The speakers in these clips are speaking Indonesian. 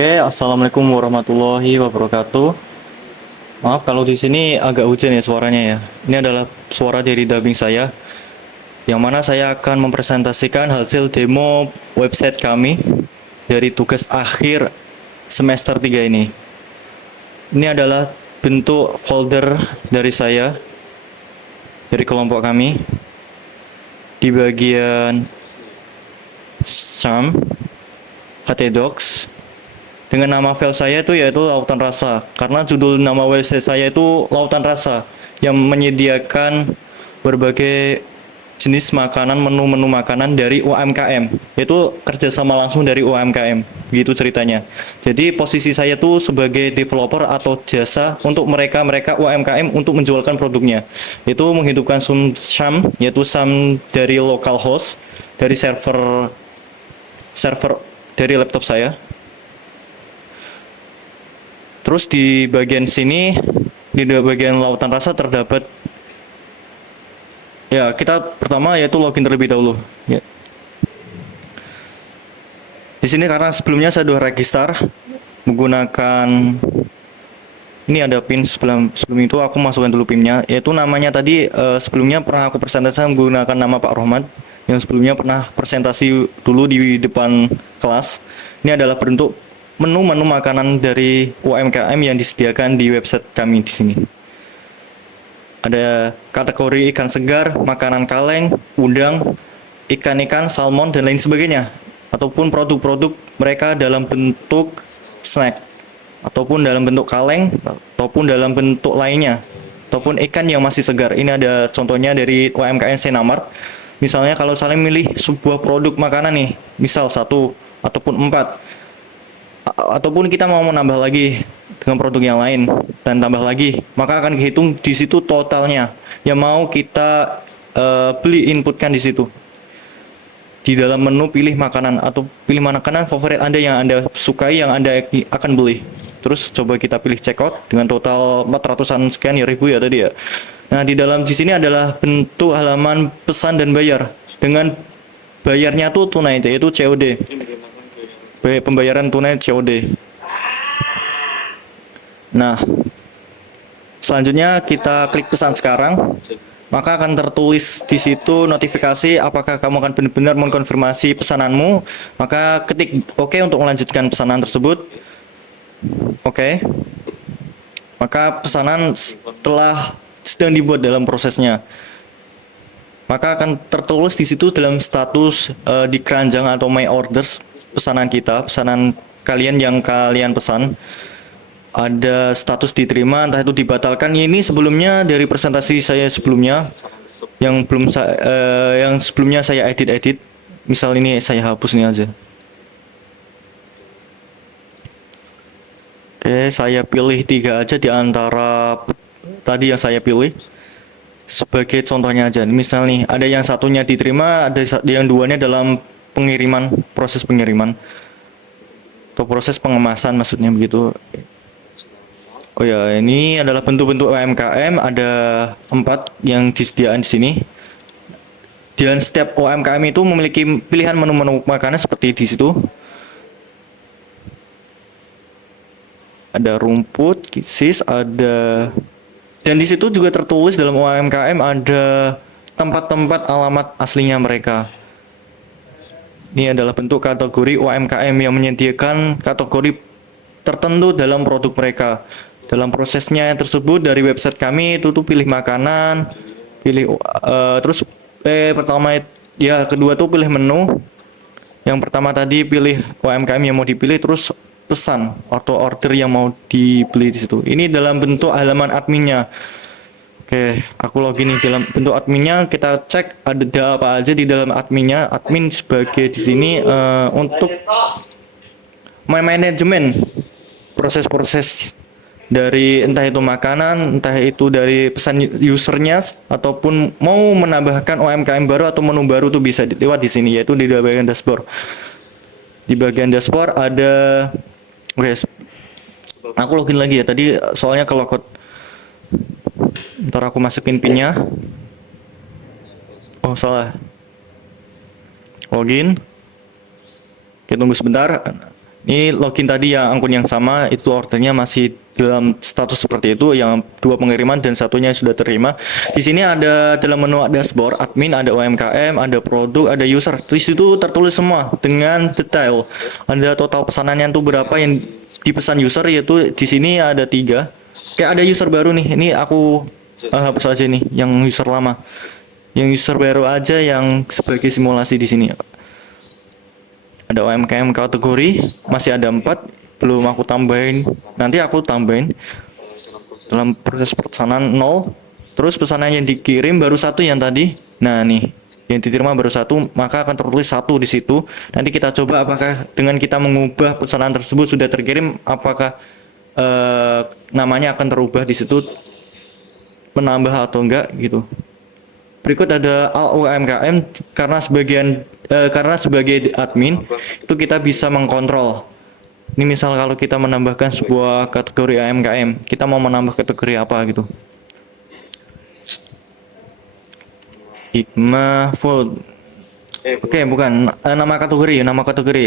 Oke, assalamualaikum warahmatullahi wabarakatuh. Maaf kalau di sini agak hujan ya suaranya ya. Ini adalah suara dari dubbing saya, yang mana saya akan mempresentasikan hasil demo website kami dari tugas akhir semester 3 ini. Ini adalah bentuk folder dari saya, dari kelompok kami. Di bagian SAM, htdocs, dengan nama file saya itu yaitu Lautan Rasa, karena judul nama website saya itu Lautan Rasa yang menyediakan berbagai jenis makanan, menu-menu makanan dari UMKM, yaitu kerjasama langsung dari UMKM, begitu ceritanya. Jadi posisi saya tuh sebagai developer atau jasa untuk mereka UMKM untuk menjualkan produknya, yaitu menghidupkan SAM, yaitu SAM dari localhost, dari server dari laptop saya. Terus di bagian sini, di bagian Lautan Rasa terdapat, ya kita pertama yaitu login terlebih dahulu. Ya. Di sini karena sebelumnya saya sudah register menggunakan, ini ada pin sebelum itu aku masukkan dulu pinnya, yaitu namanya tadi sebelumnya pernah aku presentasi menggunakan nama Pak Rohmat, yang sebelumnya pernah presentasi dulu di depan kelas. Ini adalah bentuk menu-menu makanan dari UMKM yang disediakan di website kami di sini. Ada kategori ikan segar, makanan kaleng, udang, ikan-ikan, salmon, dan lain sebagainya. Ataupun produk-produk mereka dalam bentuk snack, ataupun dalam bentuk kaleng, ataupun dalam bentuk lainnya, ataupun ikan yang masih segar. Ini ada contohnya dari UMKM Senamart. Misalnya kalau saya milih sebuah produk makanan nih, misal 1 ataupun 4, ataupun kita mau menambah lagi dengan produk yang lain dan tambah lagi, maka akan dihitung di situ totalnya yang mau kita beli, inputkan di situ. Di dalam menu pilih makanan atau pilih makanan favorit Anda yang Anda sukai, yang Anda akan beli. Terus coba kita pilih checkout dengan total 400-an sekian ya ribu ya tadi ya. Nah, di dalam di sini adalah bentuk halaman pesan dan bayar. Dengan bayarnya tuh tunai, yaitu COD. Pembayaran tunai COD. Nah, selanjutnya kita klik pesan sekarang, maka akan tertulis di situ notifikasi apakah kamu akan benar-benar mengkonfirmasi pesananmu. Maka ketik OK untuk melanjutkan pesanan tersebut. OK. Maka pesanan setelah sedang dibuat dalam prosesnya, maka akan tertulis di situ dalam status di keranjang atau my orders pesanan kita, pesanan kalian yang kalian pesan. Ada status diterima, entah itu dibatalkan. Ini sebelumnya dari presentasi saya sebelumnya yang yang sebelumnya saya edit. Misal ini saya hapus ini aja. Oke, saya pilih 3 aja di antara tadi yang saya pilih. Sebagai contohnya aja. Misal nih, ada yang satunya diterima, ada yang duanya dalam pengiriman, proses pengiriman atau proses pengemasan maksudnya begitu. Oh ya, ini adalah bentuk-bentuk UMKM, ada 4 yang disediakan di sini. Dan setiap UMKM itu memiliki pilihan menu-menu makanan seperti di situ. Ada rumput, kisis, ada, dan di situ juga tertulis dalam UMKM ada tempat-tempat alamat aslinya mereka. Ini adalah bentuk kategori UMKM yang menyediakan kategori tertentu dalam produk mereka. Dalam prosesnya tersebut dari website kami itu tuh pilih makanan, pilih terus pertama ya kedua tuh pilih menu. Yang pertama tadi pilih UMKM yang mau dipilih, terus pesan atau order yang mau dibeli di situ. Ini dalam bentuk halaman adminnya. Oke, aku login di dalam bentuk adminnya, kita cek ada apa aja di dalam adminnya. Admin sebagai di sini untuk manajemen proses-proses dari entah itu makanan, entah itu dari pesan usernya, ataupun mau menambahkan UMKM baru atau menu baru tuh bisa lewat di sini, yaitu di bagian dashboard. Di bagian dashboard ada, oke, aku login lagi ya, tadi soalnya ke logout. Ntar aku masukin pinnya. Oh salah. Login. Kita tunggu sebentar. Ini login tadi yang akun yang sama, itu ordernya masih dalam status seperti itu, yang dua pengiriman dan satunya sudah terima. Di sini ada dalam menu dashboard, admin, ada UMKM, ada produk, ada user. Di situ tertulis semua dengan detail. Ada total pesanannya tuh berapa yang dipesan user, yaitu di sini ada 3. Kayak ada user baru nih. Ini aku hapus aja nih yang user lama. Yang user baru aja yang sebagai simulasi di sini. Ada UMKM kategori, masih ada 4, belum aku tambahin. Nanti aku tambahin dalam proses pesanan 0. Terus pesanan yang dikirim baru 1 yang tadi. Nah nih, yang diterima baru 1, maka akan tertulis 1 di situ. Nanti kita coba apakah dengan kita mengubah pesanan tersebut sudah terkirim, apakah namanya akan terubah di situ, menambah atau enggak gitu. Berikut ada UMKM, karena sebagai admin itu kita bisa mengkontrol. Ini misal kalau kita menambahkan sebuah kategori UMKM, kita mau menambah kategori apa gitu. Hikmah Food. Oke, bukan nama kategori,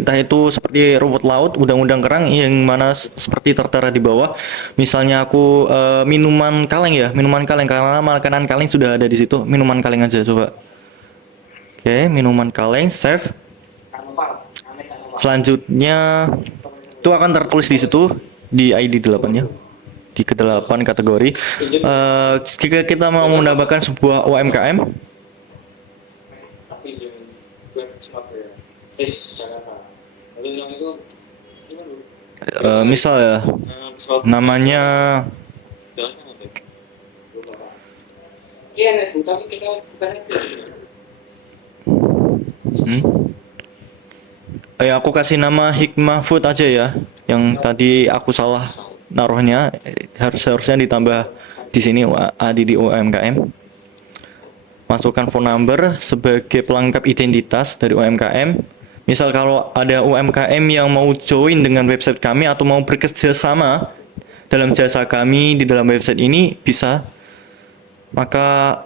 entah itu seperti rumput laut, udang-udang kerang yang mana seperti tertera di bawah. Misalnya aku minuman kaleng ya, minuman kaleng, karena makanan kaleng sudah ada di situ. Minuman kaleng aja coba. Oke, minuman kaleng, save. Selanjutnya itu akan tertulis di situ di ID 8-nya, di ke-8 kategori. Jika kita mau menambahkan sebuah UMKM, misal ya namanya aku kasih nama Hikmah Food aja ya, yang tadi aku salah naruhnya, harusnya ditambah di sini di UMKM. Masukkan phone number sebagai pelengkap identitas dari UMKM. Misal kalau ada UMKM yang mau join dengan website kami atau mau bekerja sama dalam jasa kami di dalam website ini, bisa. Maka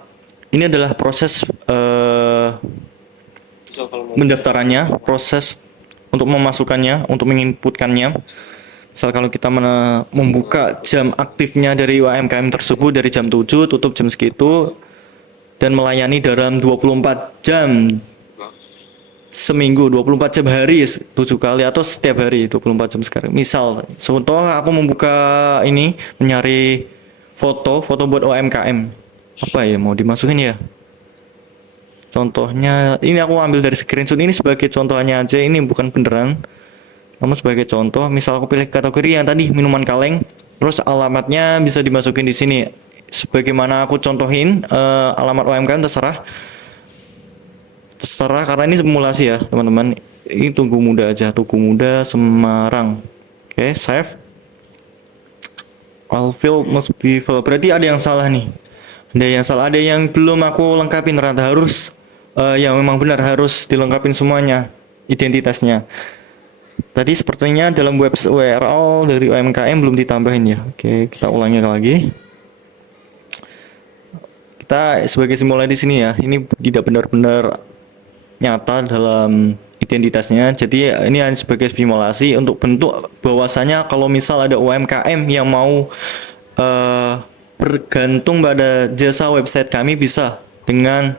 ini adalah proses mendaftarannya, proses untuk memasukkannya, untuk menginputkannya. Misal kalau kita membuka jam aktifnya dari UMKM tersebut dari jam 7, tutup jam segitu, dan melayani dalam 24 jam seminggu, 24 jam hari 7 kali, atau setiap hari 24 jam sekarang. Misal contoh aku membuka ini, mencari foto buat UMKM, apa ya mau dimasukin ya, contohnya ini aku ambil dari screenshot, ini sebagai contohnya aja, ini bukan beneran, namun sebagai contoh. Misal aku pilih kategori yang tadi minuman kaleng, terus alamatnya bisa dimasukin di sini sebagaimana aku contohin. Alamat UMKM terserah karena ini simulasi ya teman-teman. Ini Tugu Muda aja, Tugu Muda Semarang. Oke, save. All field must be filled. Berarti ada yang salah nih, ada yang belum aku lengkapin. Ternyata harus yang memang benar harus dilengkapin semuanya identitasnya. Tadi sepertinya dalam web URL dari UMKM belum ditambahin ya. Oke, kita ulangi lagi. Kita sebagai simulasi di sini ya, ini tidak benar-benar nyata dalam identitasnya. Jadi ini hanya sebagai simulasi untuk bentuk bahwasanya kalau misal ada UMKM yang mau bergantung pada jasa website kami, bisa dengan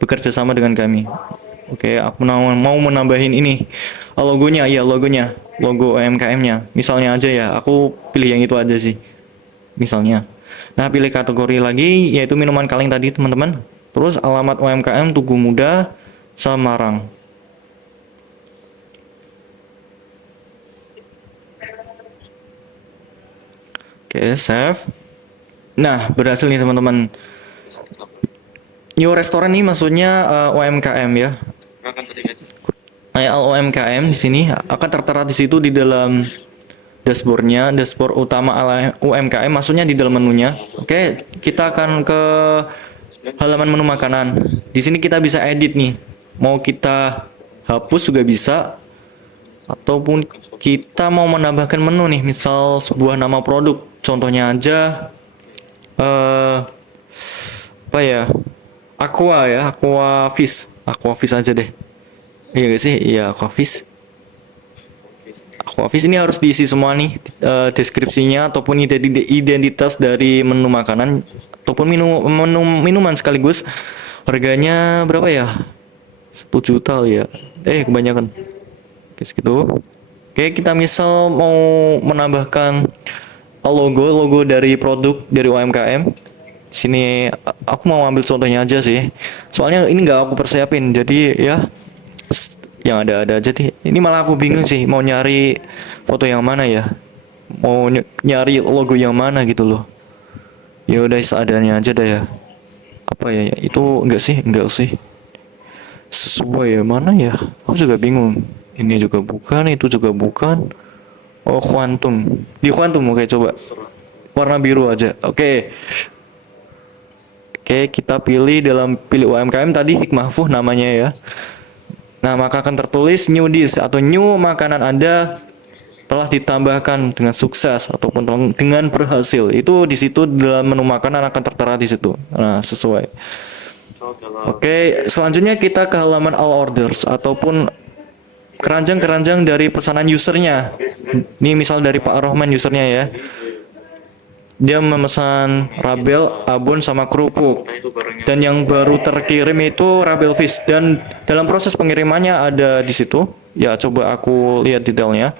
bekerja sama dengan kami. Oke, aku mau menambahin ini logonya, logo UMKM-nya. Misalnya aja ya, aku pilih yang itu aja sih. Misalnya. Nah, pilih kategori lagi, yaitu minuman kaleng tadi teman-teman. Terus alamat UMKM Tugu Muda Semarang. Oke, save. Nah, berhasil nih teman-teman. New restoran ini maksudnya UMKM ya. UMKM di sini akan tertera di situ di dalam dashboardnya, dashboard utama UMKM, maksudnya di dalam menunya. Oke, kita akan ke halaman menu makanan. Di sini kita bisa edit nih. Mau kita hapus juga bisa, ataupun kita mau menambahkan menu nih, misal sebuah nama produk. Contohnya aja apa ya? Aqua fish aja deh. Iya gak sih? Iya, Aqua fish. Aquafis ini harus diisi semua nih, deskripsinya ataupun identitas dari menu makanan ataupun minuman sekaligus. Harganya berapa ya? 10 juta kali ya. Kebanyakan. Oke, segitu. Oke, kita misal mau menambahkan logo dari produk dari UMKM. Sini aku mau ambil contohnya aja sih. Soalnya ini nggak aku persiapin, jadi ya yang ada-ada aja sih. Ini malah aku bingung sih mau nyari foto yang mana ya. Mau nyari logo yang mana gitu loh. Ya udah seadanya aja dah ya. Apa ya? Itu enggak sih. Sesuai ya mana ya? Aku juga bingung. Ini juga bukan, itu juga bukan. Oh, Quantum. Di Quantum oke coba. Warna biru aja. Oke. Oke, kita pilih UMKM tadi Hikmahfuh namanya ya. Nah, maka akan tertulis new dish atau new makanan Anda telah ditambahkan dengan sukses ataupun dengan berhasil. Itu di situ dalam menu makanan akan tertera di situ. Nah, sesuai. Oke, selanjutnya kita ke halaman all orders ataupun keranjang-keranjang dari pesanan usernya. Ini misal dari Pak Rohman usernya ya. Dia memesan rabel, abon sama kerupuk. Dan yang baru terkirim itu rabel fish dan dalam proses pengirimannya ada di situ. Ya, coba aku lihat detailnya.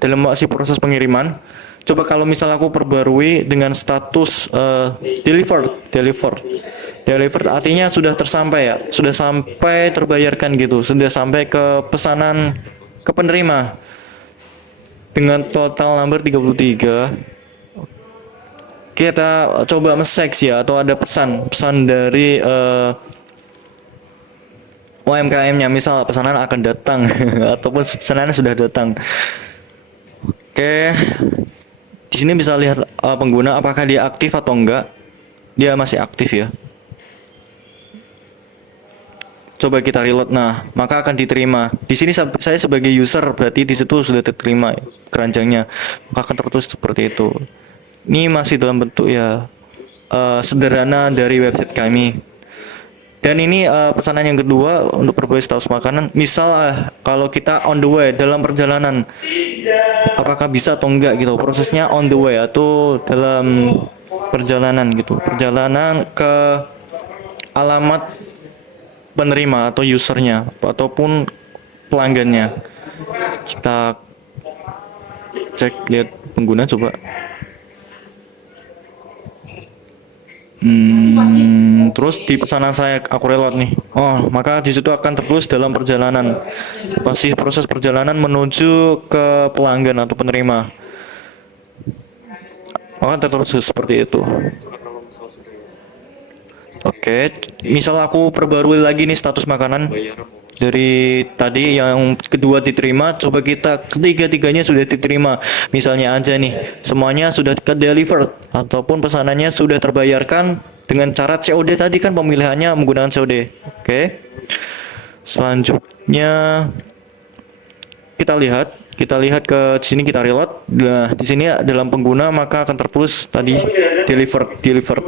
Dalam masih proses pengiriman. Coba kalau misal aku perbarui dengan status delivered artinya sudah tersampai ya, sudah sampai terbayarkan gitu, sudah sampai ke pesanan ke penerima dengan total number 33. Kita coba meseks ya, atau ada pesan dari UMKM-nya, misal pesanan akan datang ataupun pesanannya sudah datang. Oke, di sini bisa lihat pengguna apakah dia aktif atau enggak. Dia masih aktif ya. Coba kita reload, nah maka akan diterima. Di sini saya sebagai user berarti di situ sudah diterima keranjangnya, maka akan tertulis seperti itu. Ini masih dalam bentuk ya sederhana dari website kami. Dan ini pesanan yang kedua untuk berbagai status makanan. Misal kalau kita on the way dalam perjalanan, apakah bisa atau enggak gitu. Prosesnya on the way atau dalam perjalanan gitu. Perjalanan ke alamat penerima atau usernya ataupun pelanggannya. Kita cek lihat pengguna coba. Terus di pesanan saya aku reload nih. Oh, maka di situ akan tertulis dalam perjalanan. Masih proses perjalanan menuju ke pelanggan atau penerima. Maka tertulis seperti itu. Oke, misal aku perbarui lagi nih status makanan dari tadi yang kedua diterima, coba kita ketiga-tiganya sudah diterima. Misalnya aja nih, semuanya sudah ke delivered ataupun pesanannya sudah terbayarkan dengan cara COD tadi kan pemilihannya menggunakan COD. Oke. Selanjutnya kita lihat ke sini, kita reload. Nah, di sini dalam pengguna maka akan tertulis tadi delivered.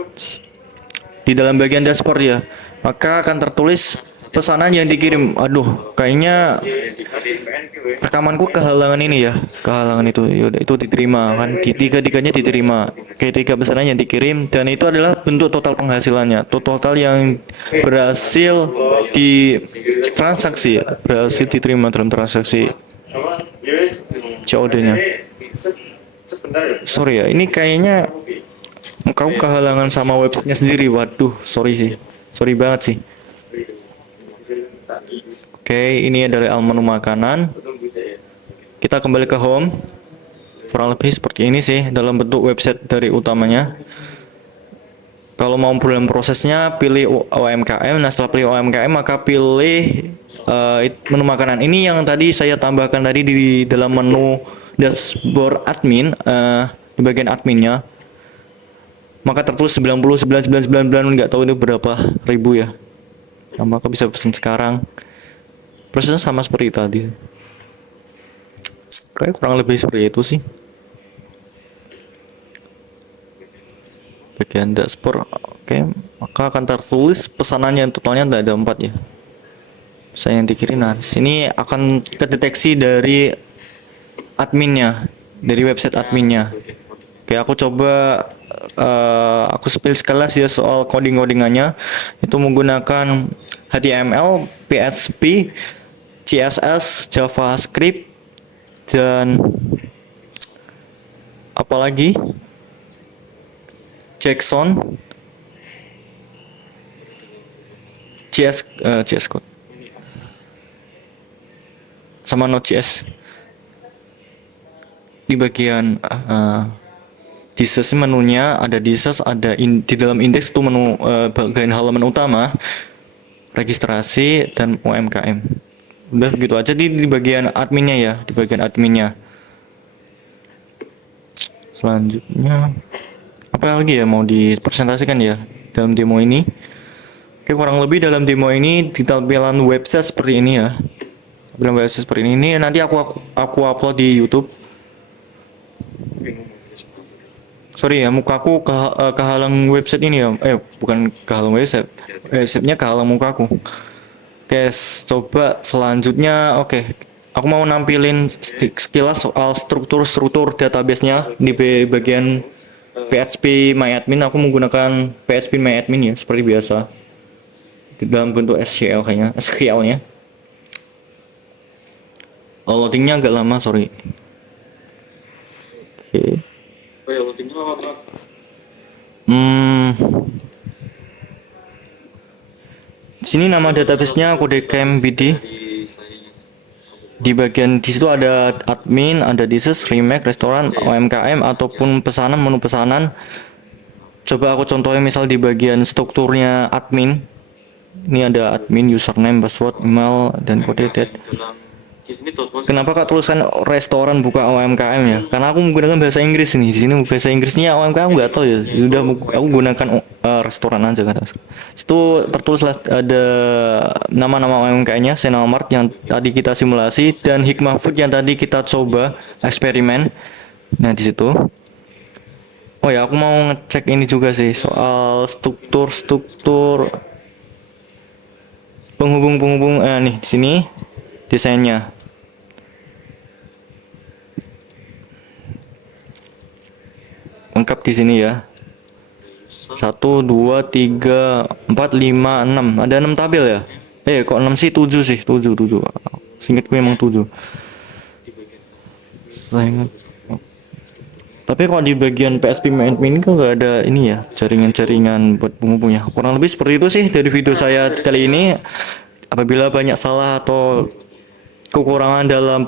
Di dalam bagian dashboard ya, maka akan tertulis pesanan yang dikirim. Aduh, kayaknya rekamanku kehalangan ini ya, kehalangan itu. Yaudah, itu diterima kan, tiga-tiganya diterima. Ketiga pesanan yang dikirim dan itu adalah bentuk total penghasilannya, total yang berhasil di transaksi ya, berhasil diterima dalam transaksi COD-nya. Sorry ya, ini kayaknya engkau kehalangan sama websitenya sendiri. Waduh, sorry banget sih. Oke, ini dari menu makanan. Kita kembali ke home. Kurang lebih seperti ini sih dalam bentuk website dari utamanya. Kalau mau dalam prosesnya pilih UMKM. Nah, setelah pilih UMKM maka pilih menu makanan. Ini yang tadi saya tambahkan tadi di dalam menu dashboard admin, di bagian adminnya. Maka tertulis 99.999, nggak tahu ini berapa ribu ya. Nah, maka bisa pesan sekarang. Prosesnya sama seperti tadi. Kayak kurang lebih seperti itu sih. Bagian dashboard, oke. Maka akan tertulis pesanannya, totalnya ada 4 ya. Pesan yang dikirim. Nah, sini akan kedeteksi dari adminnya, dari website adminnya. Oke, aku coba aku spill sekelas ya soal coding-codingannya. Itu menggunakan HTML, PHP, CSS, JavaScript, dan apalagi JSON, JS Code, sama Node.js. Di bagian thesis menunya ada thesis, ada di dalam indeks itu menu bagian halaman utama, registrasi, dan UMKM. Udah gitu aja di bagian adminnya ya, di bagian adminnya. Selanjutnya apa lagi ya mau dipresentasikan ya dalam demo ini? Oke, kurang lebih dalam demo ini di tampilan website seperti ini ya. Tampilan website seperti ini nanti aku upload di YouTube. Sorry ya, mukaku kehalang website ini ya. Bukan kehalang website. Websitenya kehalang mukaku. Oke, coba selanjutnya. Oke, aku mau nampilin sekilas soal struktur database-nya di bagian PHP MyAdmin. Aku menggunakan PHP MyAdmin ya, seperti biasa. Di dalam bentuk SQL-nya. Loadingnya agak lama, sorry. Oke. Loadingnya lama banget. Sini nama database-nya aku DKMBD. Di bagian di situ ada admin, ada thesis, remake, restoran, UMKM ataupun pesanan, menu pesanan. Coba aku contohnya misal di bagian strukturnya admin. Ini ada admin, username, password, email, dan kode date. Kenapa Kak tulisan restoran buka UMKM ya? Karena aku menggunakan bahasa Inggris nih. Di sini bahasa Inggrisnya UMKM nggak tahu ya. Udah aku gunakan restoran aja kan. Itu tertulis ada nama-nama UMKM-nya, Senamart yang tadi kita simulasi dan Hikmah Food yang tadi kita coba eksperimen. Nah, di situ. Oh ya, aku mau ngecek ini juga sih soal struktur penghubung nih di sini desainnya. Lengkap di sini ya. 1 2 3 4 5 6. Ada 6 tabel ya? Kok 6 sih? 7 sih. 7. Singkatku memang 7. Saya ingat. Tapi kalau di bagian PHP admin kan nggak ada ini ya, jaringan-jaringan buat penghubungnya. Kurang lebih seperti itu sih dari video saya kali ini. Apabila banyak salah atau kekurangan dalam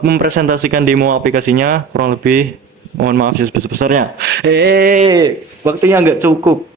mempresentasikan demo aplikasinya, kurang lebih mohon maaf sebesar-besarnya. Waktunya nggak cukup.